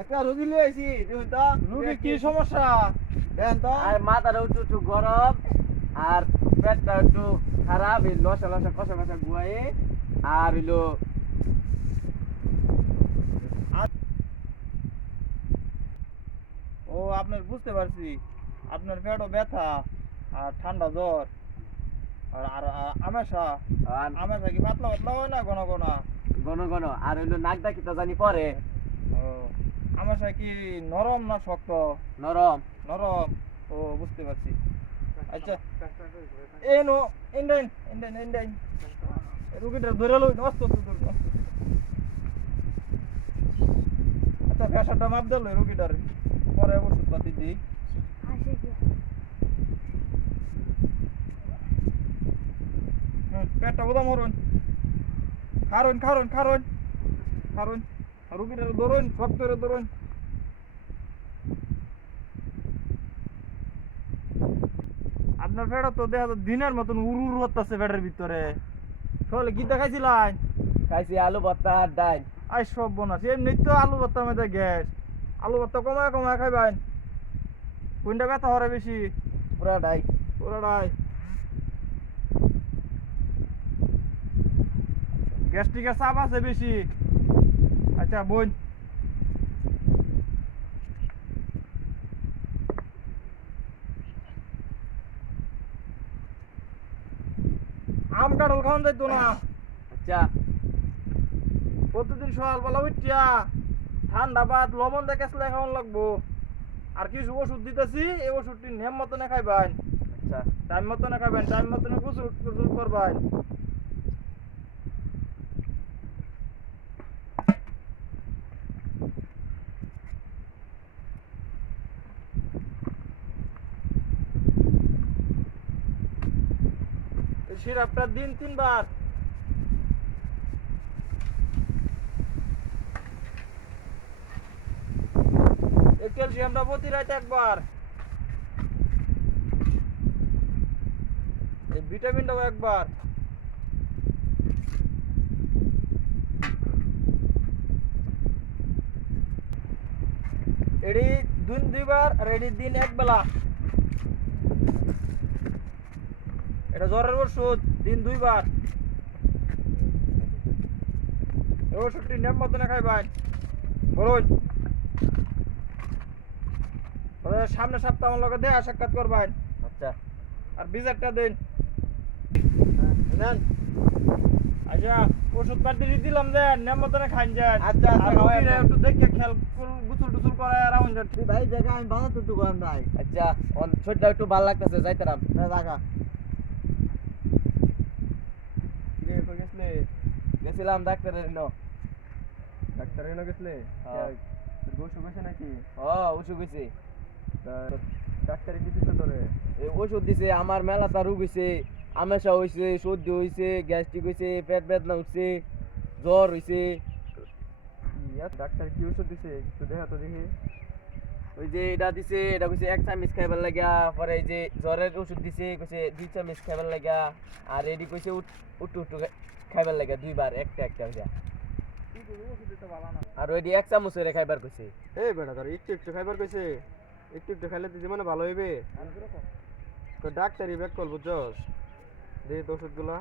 একটা রোগী লিয়ে আইছি দেখুন তো রোগী কি সমস্যা দেখেন তো আর মাথাটা একটু একটু গরম আর পেটটা একটু খারাপ, এই লসা লসা কষা কষা গুয়ায়ে আর হইলো ও আপনার বুঝতে পারছি আপনার পেটও ব্যথা আর ঠান্ডা জ্বর আর আর আমেশা আর আমেশা কি পাতলা পাতলা হয় না ঘন ঘন ঘন ঘন আর হইলো নাকডা কি তো জানি পরে ও আমেশা কি নরম না শক্ত নরম। নরম ও বুঝতে পারছি আচ্ছা এই নো ইন্ডাইন ইন্ডাইন ইন্ডাইন রুগীটা ধরে লই নষ্ট আচ্ছা প্রেশারটা মাপ দিল রুগীটার পরে ওষুধ পাতি দিই পেটটা বোধা মরুন খারুন খারুন খারুন খারুন রুগীটা ধরুন শক্ত করে ধরুন আপনার পেটটা তো দেখা যায় দিনের মতন উড়ু উড়ু হচ্ছে পেটের ভিতরে সকালে কি দেখাইছিলেন খাইছি আলু ভর্তা আর ডাল। আই সব বোনাস এমনি তো আলু ভর্তার মধ্যে গ্যাস আলু ভর্তা কমায় কমায় খাইবেন কোনটা ব্যথা হরে বেশি পুরাটাই পুরোটাই গ্যাস্ট্রিকের চাপ আছে বেশি আচ্ছা বোন আম কাঁঠাল খাওয়ান যাইতো না আচ্ছা প্রতিদিন সকালবেলা উঠিয়া ঠান্ডা ভাত লবণ দেখে খাওয়ান লাগবো আর কিছু ওষুধ দিতেছি এই ওষুধটি নেম মতনে খাইবেন আচ্ছা টাইম মতনে খাবেন টাইম মতনে গোসল টোসল করবেন এই সিরাপটা দিন 3 বার এই ক্যালসিয়ামটা প্রতি রাতে একবার এই ভিটামিনটাও একবার এডি দিন 2 বার আর এডি দিন 1 বেলা এটা জ্বরের ওষুধ দিন 2 বার এই ওষুধটি নেম মতনে খাইবেন বলুন সামনের সপ্তাহ আমার লগে দেখা সাক্ষাৎ করবেন আচ্ছা আর বিচারটা দিন নেন আচ্ছা ওষুধ পাতি দিলাম যে নেম মতনে খাইন যান আচ্ছা, আর রোগীরা একটু দেখে খেয়াল গুছল টুসল করে রাখুন যান ভাই জায়গা আমি বানাতে একটু গরম নাই। আচ্ছা শরীরটা একটু ভালো লাগতেছে, যাইতাম রাখা গেছলে গেছিলাম ডাক্তারের ডাক্তারের এনে গেছলে ওষুধ হয়েছে নাকি ওষুধ হয়েছে। ডাক্তারে কি দিচ্ছে তোরে ওষুধ দিছে, আমার মেলাটা রোগ হয়েছে, আমেশা হয়েছে, সর্দি হয়েছে, গ্যাস্ট্রিক হয়েছে, পেট বেদনা উঠছে, জ্বর হয়েছে। ডাক্তার কি ওষুধ দিছে একটু দেখা তো দেখি ওই যে এটা দিছে, এটা কইছে 1 চামচ খাইবার লাগা, পরে এই যে জ্বরের ওষুধ দিছে কইছে 2 চামচ খাইবার লাগা, আর এডি কইছে উট্টু উট্টু খাইবার লাগা 2 বার একটা একটা হইয়া, আর ওইডি 1 চামচ করে খাইবার কইছে। এই বেটা তোর একটু একটু খাইবার কইছে একটু একটু খাইলে তো জীবনে ভালো হইবে তো ডাক্তারই ব্যাক করবো বুঝছস দে তো ওষুধগুলা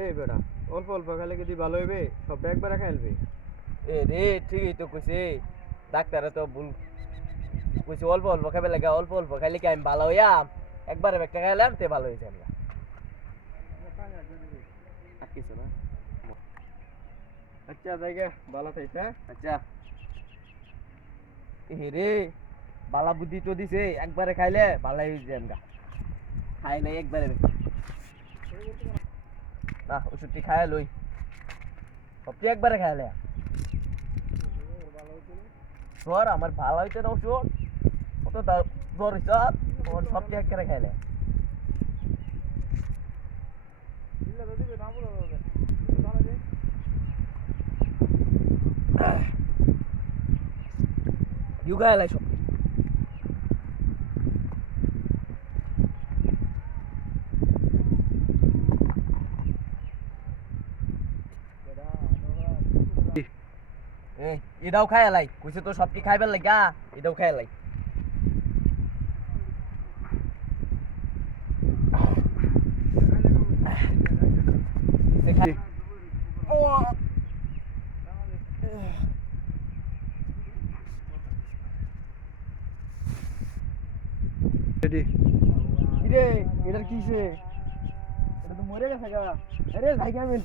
এই বেটা অল্প অল্প খাইলে কি ভালো হইবে সব একবারে খাইলবে এ রে ঠিকই তো কইছে, ডাক্তারে তো ভুল কইছে অল্প অল্প খাইবার লাগা, অল্প অল্প খাইলে কি আমি ভালো হইয়াম? একবারে একটা খাইলাম তে ভালো হয়ে যাবে। আর কিছু না। আচ্ছা জায়গা ভালো থাইস হ্যাঁ আচ্ছা এ রে বালা বুদ্ধি তো দিছে, একবারে খাইলে ভালাই হয়ে যাবে গা, খাই নাই একবারে না, ওষুধটি খাইয়া লই সবটি একবারে খাইলে জ্বর আমার ভালো হইতে না, ওষুধ কত জ্বর হইছ সবটি একবারে খাইলে juga lah so এই এটাও খাই লাই কইছে তো সব কি খাইবার লাগা এটাও খাই লাই রেডি কিরে এটার কিছে এটা তো মরে গেছে গা আরে ভাই কেমন